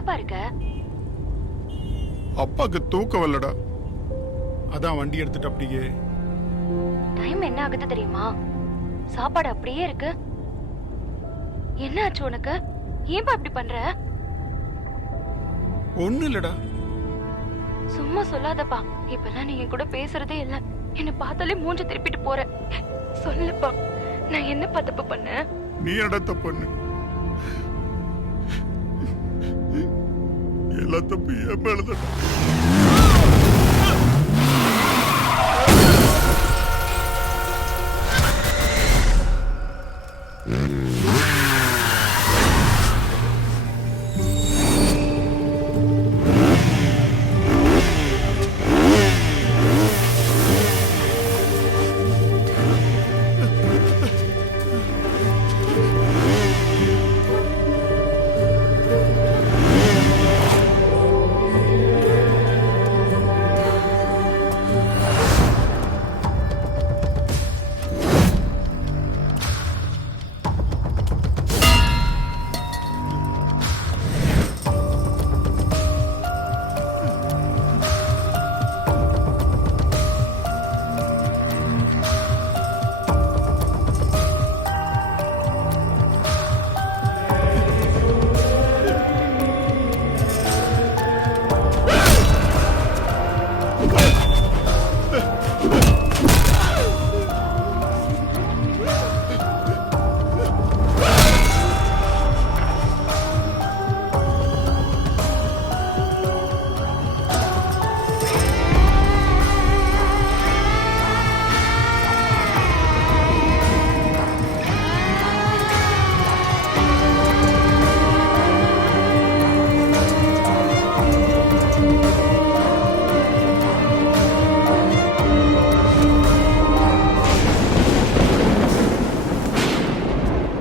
எங்கப்பா இருக்க? அப்பாக்கு தூக்கம் வரலடா, அதான் வண்டி எடுத்துட்டு அப்படியே. டைம் என்ன ஆகுது தெரியுமா? சாப்பாடு அப்படியே இருக்கு. என்ன ஆச்சு உனக்கு? ஏன்பா இப்படி பண்ற? ஒண்ணு இல்லடா. சும்மா சொல்லாதப்பா. இப்பெல்லாம் நீ என் கூட பேசுறதே இல்ல. என்ன பார்த்தாலே மூஞ்சி திருப்பிட்டு போற. சொல்லுப்பா, நான் என்னப்பா தப்பு பண்ணேன்? நீ என்னடா தப்பு பண்ண? எல்லா தப்பு என் மேலதான்.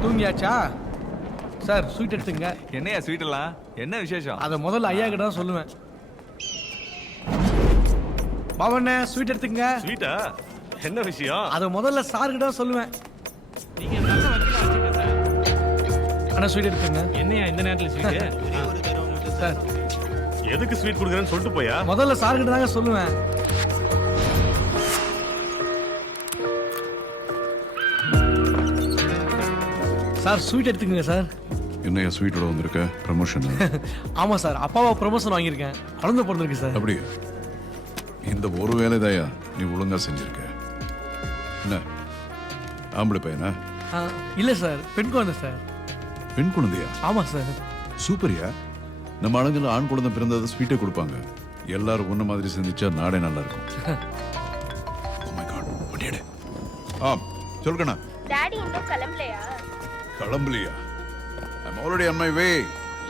தூங்கியாச்சா சார்? ஸ்வீட் எடுத்துங்க. என்னையா ஸ்வீட் எல்லாம்? என்ன விசேஷம்? அதை முதல்ல ஐயா கிட்ட தான் சொல்லுவேன். பவனே ஸ்வீட் எடுத்துங்க. ஸ்வீட்டா? என்ன விஷயம்? அதை முதல்ல சார் கிட்ட தான் சொல்லுவேன். நீங்க நல்ல வக்கீலா வச்சுக்க சார். அண்ணா ஸ்வீட் எடுத்துங்க. என்னையா இந்த நேரத்துல ஸ்வீட்? சார் எதுக்கு ஸ்வீட் கொடுக்குறேன்னு சொல்லிட்டு போயா? முதல்ல சார் கிட்ட தாங்க சொல்லுவேன். சார் ஸ்வீட் எடுத்துக்கங்க சார். என்னையா ஸ்வீட்டோட வந்திருக்க? ப்ரமோஷன்? ஆமா சார், அப்பாவா ப்ரமோஷன் வாங்கியிருக்கேன். குழந்தை பிறந்திருக்கு சார். அப்படியே இந்த ஒரு வேலைதாயா நீ ஒழுங்கா செஞ்சிருக்க. என்ன ஆம்பளை பையனா? இல்ல சார், பெண் குழந்தை சார். பெண் குழந்தையா? ஆமா சார். சூப்பரியா. நம்ம ஆளுங்க ஆண் குழந்தை பிறந்ததை ஸ்வீட்டை கொடுப்பாங்க. எல்லாரும் ஒன்ன மாதிரி செஞ்சிச்சா நாடே நல்லா இருக்கும். Oh my God, வண்டியடே. சொல்லுங்கண்ணா. டாடி இன்னும் கிளம்பலையா? கிளம்பலையா? I'm already on my way.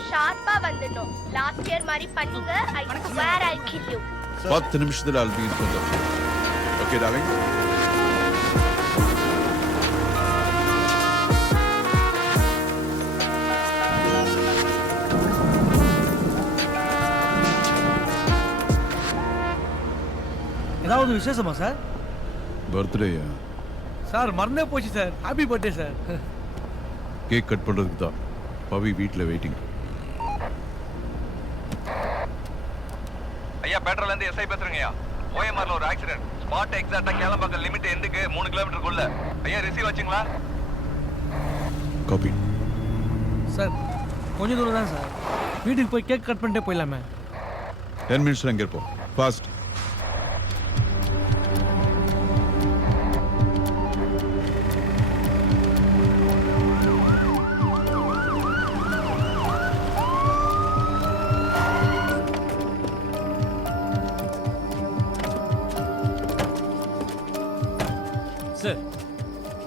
ஷார்ப்பா வந்துடணும். லாஸ்ட் இயர் மாதிரி பண்ணீங்க. I swear I'll kill you. 10 நிமிஷத்துல I'll be in front of you. Okay, darling? ஏதாவது விசேஷமா சார்? பர்த்டேயா? சார் மறந்தே போச்சு sir. Happy birthday sir. Cake cut பண்றதுக்கு தான் பவி வீட்டில் வெயிட்டிங். ஐயா பேட்ரோல இருந்து எஸ்ஐ பேசுறேங்கய்யா. ஓஎம்ஆர்ல ஒரு ஆக்சிடென்ட். ஸ்பாட் எக்ஸாக்ட்டா கேளம்பாக்கம் லிமிட் எண்டுக்கு 3 கிலோமீட்டருக்குள்ள. ஐயா ரிசீவ் வச்சிங்களா? காப்பி. சார் கொஞ்சம் தூரம் தான் சார். வீட்டுக்கு போய் கேக் கட் பண்ணிட்டே போயிடலாமே. 10 மினிட்ஸ்ல அங்கே இருப்போம். ஃபாஸ்ட். சார்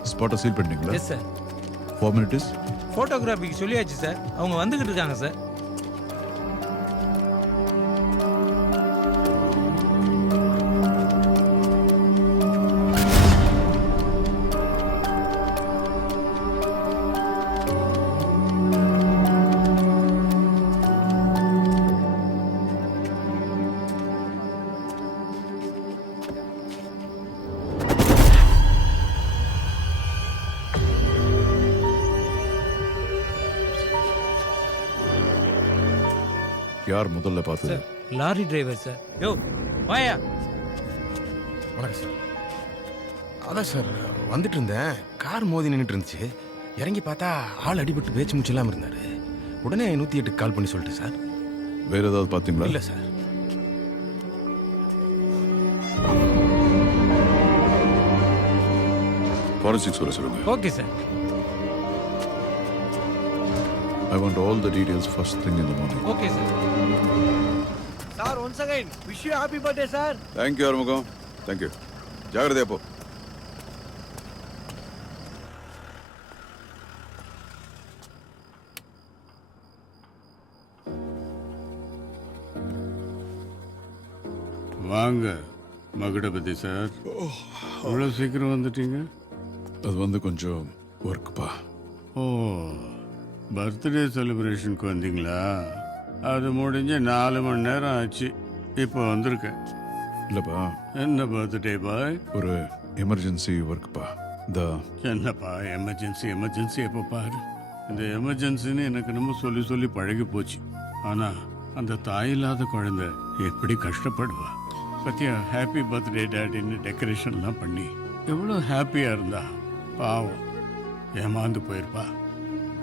ஸ்பாட்டை சீல் பண்ணிட்டீங்களா? Yes sir. ஃபார்மாலிட்டிஸ்? போட்டோகிராஃபிக்கு சொல்லியாச்சு சார். அவங்க வந்துகிட்டு இருக்காங்க சார். யார் முதல்ல பார்த்தது? Sir lorry driver sir. யோ வாயா. வணக்கம் சார். அதான் சார் வந்துட்டு இருந்தேன், கார் மோதி நின்றுட்டு இருந்துச்சு. இறங்கி பார்த்தா ஆள் அடிபட்டு பேச்சு மூச்சு இல்லாமல் இருந்தார். உடனே 108 கால் பண்ணி சொல்லிட்டு சார். வேற ஏதாவது பார்த்தீங்களா? இல்லை சார். ஃபாரன்சிக்ஸ் வர சொல்லுங்க. Okay sir. I want all the details first thing in the morning. Okay sir. Sir once again wish you happy birthday sir. Thank you Arumugam. Thank you. ஜாகிரதையா போ. வாங்க மகுடபதி சார். இவ்வளோ சீக்கிரம் வந்துட்டீங்க? அது வந்து கொஞ்சம் ஒர்க்குப்பா. ஓ, பர்த்டே செலிப்ரேஷனுக்கு வந்தீங்களா? அது முடிஞ்சு 4 மணி நேரம் ஆச்சு. இப்போ வந்திருக்கேன். இல்லைப்பா, என்ன பர்த்டே பாய்? ஒரு எமர்ஜென்சி ஒர்க்குப்பா. என்னப்பா எமர்ஜென்சி எமர்ஜென்சி எப்போ பாரு. இந்த எமர்ஜென்சின்னு எனக்கு நம்ம சொல்லி சொல்லி பழகி போச்சு. ஆனால் அந்த தாயில்லாத குழந்தை எப்படி கஷ்டப்படுவா பத்தியா? ஹாப்பி பர்த்டே டேடின்னு டெக்கரேஷன்லாம் பண்ணி எவ்வளோ ஹாப்பியாக இருந்தா. பாவம் ஏமாந்து போயிருப்பா.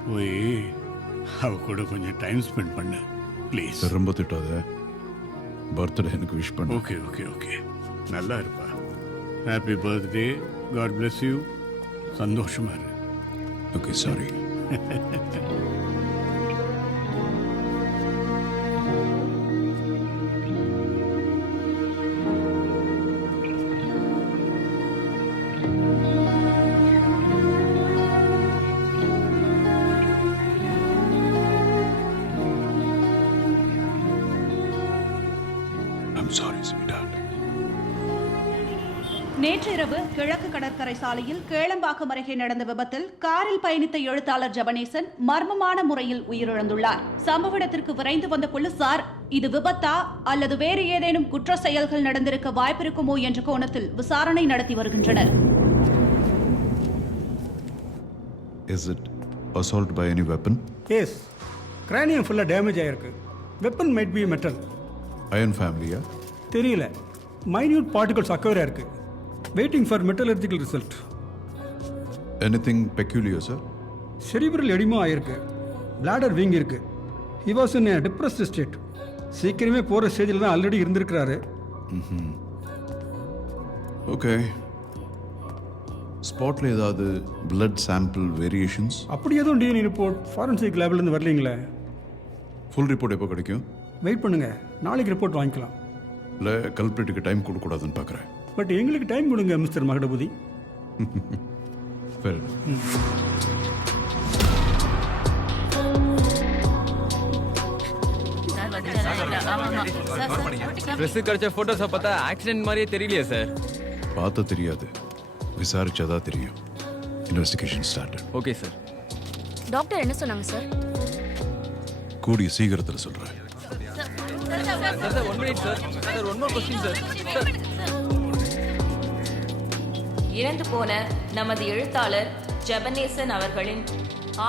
போய் அவ கூட கொஞ்சம் டைம் ஸ்பெண்ட் பண்ண ப்ளீஸ். ரொம்ப திட்டாத. பர்த்டே எனக்கு விஷ் பண்ணு. ஓகே ஓகே ஓகே, நல்லா இருப்பா. Happy birthday, god bless you. சந்தோஷமா இரு. Okay, sorry. I'm sorry, sweetheart. நேற்றிரவு கிழக்கு கடற்கரை சாலையில் கேளம்பாக்கம் அருகே நடந்த விபத்தில் காரில் பயணித்த எழுத்தாளர் ஜெபனேசன் மர்மமான முறையில் உயிரிழந்துள்ளார். சம்பவ இடத்திற்கு விரைந்து வந்த போலீசார் இது விபத்தா அல்லது வேறு ஏதேனும் குற்ற செயல்கள் நடந்திருக்க வாய்ப்பிருக்குமோ என்ற கோணத்தில் விசாரணை நடத்தி வருகின்றனர். Is it assault by any weapon? Yes, cranium ஃபுல்லாக டேமேஜ் ஆகிருக்கு. Weapon might be metal. Iron family, yeah? தெரியல. மைன்யூட் பார்ட்டிகல்ஸ் அக்கவராக இருக்கு. Waiting for metallurgical result. Anything peculiar, sir? Cerebral edema ஆயிருக்கு. பிளாடர் வீங்கி இருக்கு. He was in depressed state. சீக்கிரமே போகிற ஸ்டேஜில் தான் ஆல்ரெடி இருந்திருக்கிறாரு. ஓகே. ஸ்பாட்ல ஏதாவது பிளட் சாம்பிள் வேரியேஷன்ஸ்? அப்படி எதுவும் டிஎன்ஏ ரிப்போர்ட் ஃபாரன்சிக் லேப்லேருந்து வரலீங்களே. ஃபுல் ரிப்போர்ட் எப்போ கிடைக்கும்? வெயிட் பண்ணுங்க, நாளைக்கு ரிப்போர்ட் வாங்கிக்கலாம். இல்லை, கல்பிரேட்டுக்கு டைம் கொடுக்கூடாதுன்னு பார்க்குறேன். பட் எங்களுக்கு டைம் கொடுங்க மிஸ்டர் மகடபதி. Fair. ட்ரெஸ் கிடைச்ச போட்டோஸை பார்த்தா ஆக்சிடென்ட் மாதிரியே தெரியலையே சார். பார்த்தா தெரியாது, விசாரிச்சாதான் தெரியும். Investigation started. Okay sir. Doctor என்ன சொன்னாங்க சார்? கூடிய சீக்கிரத்தில் சொல்கிறேன். Sir 1 minute sir. Sir one more question sir. இறந்து போன நமது எழுத்தாளர் ஜெபனேசன் அவர்களின்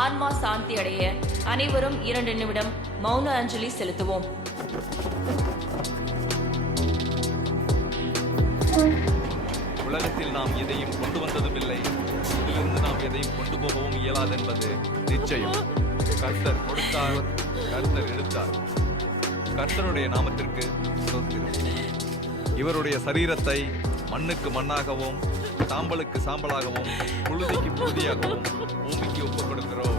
ஆன்மா சாந்தி அடைய அனைவரும் 2 நிமிடம் மௌன அஞ்சலி செலுத்துவோம். உலகத்தில் நாம் எதையும் கொண்டு வந்ததும் இல்லை, இதிலிருந்து நாம் எதையும் கொண்டு போகவும் இயலாது என்பது நிச்சயம். கர்த்தர் கொடுத்தார், கர்த்தர் எடுத்தார். கர்த்தருடைய நாமத்திற்கு ஸ்தோத்திரம். இவருடைய சரீரத்தை மண்ணுக்கு மண்ணாகவும் சாம்பலுக்கு சாம்பலாகவும் புழுதிக்கு புழுதியாகவும் பூமிக்கு ஒப்புக் கொடுக்கிறோம்.